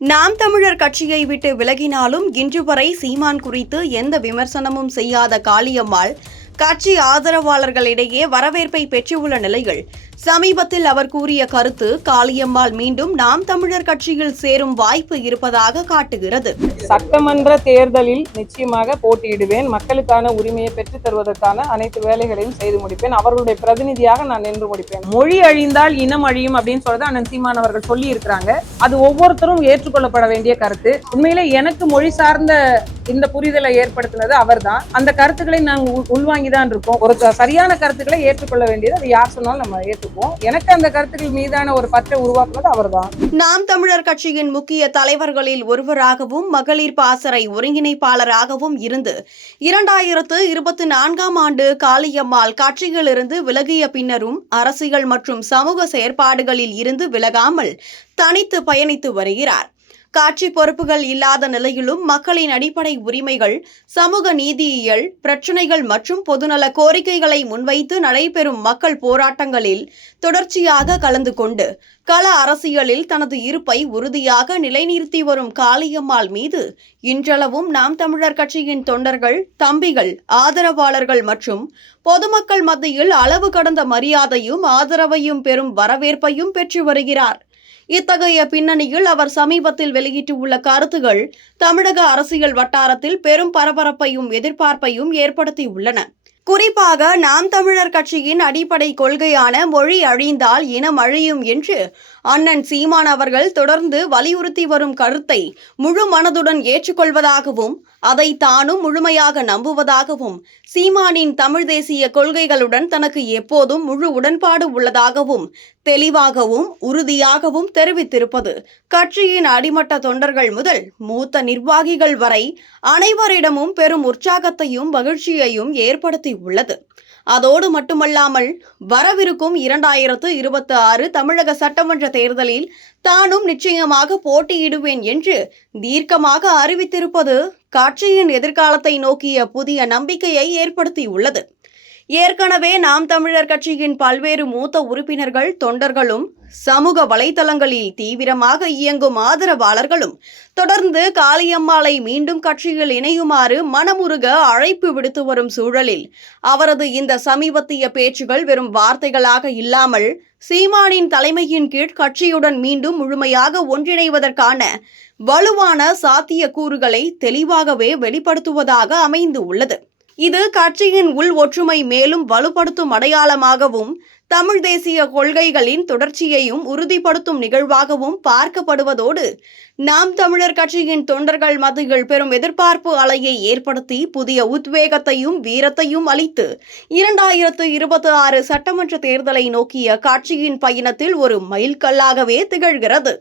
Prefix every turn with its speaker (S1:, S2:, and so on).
S1: நாம் தமிழர் கட்சியை விட்டு விலகினாலும் இன்று வரை சீமான் குறித்து எந்த விமர்சனமும் செய்யாத காளியம்மாள் கட்சி ஆதரவாளர்களிடையே வரவேற்பை பெற்றுள்ள நிலையில் சமீபத்தில் அவர் கூறிய கருத்து காளியம்மாள் மீண்டும் நாம் தமிழர் கட்சியில் சேரும் வாய்ப்பு இருப்பதாக காட்டுகிறது.
S2: சட்டமன்ற தேர்தலில் நிச்சயமாக போட்டியிடுவேன். மக்களுக்கான உரிமையை பெற்றுத் தருவதற்கான அனைத்து வேலைகளையும் செய்து முடிப்பேன். அவர்களுடைய பிரதிநிதியாக நான் நின்று முடிப்பேன். மொழி அழிந்தால் இனம் அழியும் அப்படின்னு சொல்றது அண்ணன் சீமான் அவர்கள் சொல்லி இருக்கிறாங்க அது ஒவ்வொருத்தரும் ஏற்றுக்கொள்ளப்பட வேண்டிய கருத்து. உண்மையிலே எனக்கு மொழி சார்ந்த இந்த புரிதலை ஏற்படுத்தினது அவர்தான். அந்த கருத்துக்களை நாங்கள் உள்வாங்கி தான் இருக்கோம். ஒரு சரியான கருத்துக்களை ஏற்றுக்கொள்ள வேண்டியது அது யார் சொன்னாலும் நம்ம ஏற்றுப்போம் எனக்கு அந்த கருத்துக்கள் மீதான ஒரு பற்றை அவர் தான்
S1: நாம் தமிழர் கட்சியின் முக்கிய தலைவர்களில் ஒருவராகவும் மகளிர் பாசறை ஒருங்கிணைப்பாளராகவும் இருந்து இரண்டாயிரத்து இருபத்தி நான்காம் ஆண்டு காளியம்மாள் கட்சியிலிருந்து விலகிய பின்னரும் அரசியல் மற்றும் சமூக செயற்பாடுகளில் இருந்து விலகாமல் தனித்து பயணித்து வருகிறார். காட்சி பொறுப்புகள் இல்லாத நிலையிலும் மக்களின் அடிப்படை உரிமைகள் சமூக நீதியியல் பிரச்சினைகள் மற்றும் பொதுநல கோரிக்கைகளை முன்வைத்து நடைபெறும் மக்கள் போராட்டங்களில் தொடர்ச்சியாக கலந்து கொண்டு கள அரசியலில் தனது இருப்பை உறுதியாக நிலைநிறுத்தி வரும் காளியம்மாள் மீது இன்றளவும் நாம் தமிழர் கட்சியின் தொண்டர்கள் தம்பிகள் ஆதரவாளர்கள் மற்றும் பொதுமக்கள் மத்தியில் அளவு கடந்த மரியாதையும் ஆதரவையும் பெறும் வரவேற்பையும் பெற்று வருகிறார். இத்தகைய பின்னணியில் அவர் சமீபத்தில் வெளியிட்டுள்ள கருத்துகள் தமிழக அரசியல் வட்டாரத்தில் பெரும் பரபரப்பையும் எதிர்பார்ப்பையும் ஏற்படுத்தியுள்ளன. குறிப்பாக நாம் தமிழர் கட்சியின் அடிப்படை கொள்கையான மொழி அழிந்தால் இனம் அழியும் என்று அண்ணன் சீமான் அவர்கள் தொடர்ந்து வலியுறுத்தி வரும் கருத்தை முழு மனதுடன் ஏற்றுக்கொள்வதாகவும் அதை தானும் முழுமையாக நம்புவதாகவும் சீமானின் தமிழ் தேசிய கொள்கைகளுடன் தனக்கு எப்போதும் முழு உடன்பாடு உள்ளதாகவும் தெளிவாகவும் உறுதியாகவும் தெரிவித்திருப்பது கட்சியின் அடிமட்ட தொண்டர்கள் முதல் மூத்த நிர்வாகிகள் வரை அனைவரிடமும் பெரும் உற்சாகத்தையும் மகிழ்ச்சியையும் ஏற்படுத்தி உள்ளது. அதோடு மட்டுமல்லாமல் வரவிருக்கும் இரண்டாயிரத்து இருபத்தி ஆறு தமிழக சட்டமன்ற தேர்தலில் தானும் நிச்சயமாக போட்டியிடுவேன் என்று தீர்க்கமாக அறிவித்திருப்பது கட்சியின் எதிர்காலத்தை நோக்கிய புதிய நம்பிக்கையை ஏற்படுத்தியுள்ளது. ஏற்கனவே நாம் தமிழர் கட்சியின் பல்வேறு மூத்த உறுப்பினர்கள் தொண்டர்களும் சமூக வலைதளங்களில் தீவிரமாக இயங்கும் ஆதரவாளர்களும் தொடர்ந்து காளியம்மாளை மீண்டும் கட்சியில் இணையுமாறு மனமுருக அழைப்பு விடுத்து வரும் சூழலில் அவரது இந்த சமீபத்திய பேச்சுகள் வெறும் வார்த்தைகளாக இல்லாமல் சீமானின் தலைமையின் கீழ் கட்சியுடன் மீண்டும் முழுமையாக ஒன்றிணைவதற்கான வலுவான சாத்திய கூறுகளை தெளிவாகவே வெளிப்படுத்துவதாக அமைந்து உள்ளது இது கட்சியின் உள் ஒற்றுமை மேலும் வலுப்படுத்தும் அடையாளமாகவும் தமிழ் தேசிய கொள்கைகளின் தொடர்ச்சியையும் உறுதிப்படுத்தும் நிகழ்வாகவும் பார்க்கப்படுவதோடு நாம் தமிழர் கட்சியின் தொண்டர்கள் மத்தியில் பெரும் எதிர்பார்ப்பு அலையை ஏற்படுத்தி புதிய உத்வேகத்தையும் வீரத்தையும் அளித்து இரண்டாயிரத்து இருபத்தி ஆறு சட்டமன்ற தேர்தலை நோக்கிய கட்சியின் பயணத்தில் ஒரு மைல்கல்லாகவே திகழ்கிறது.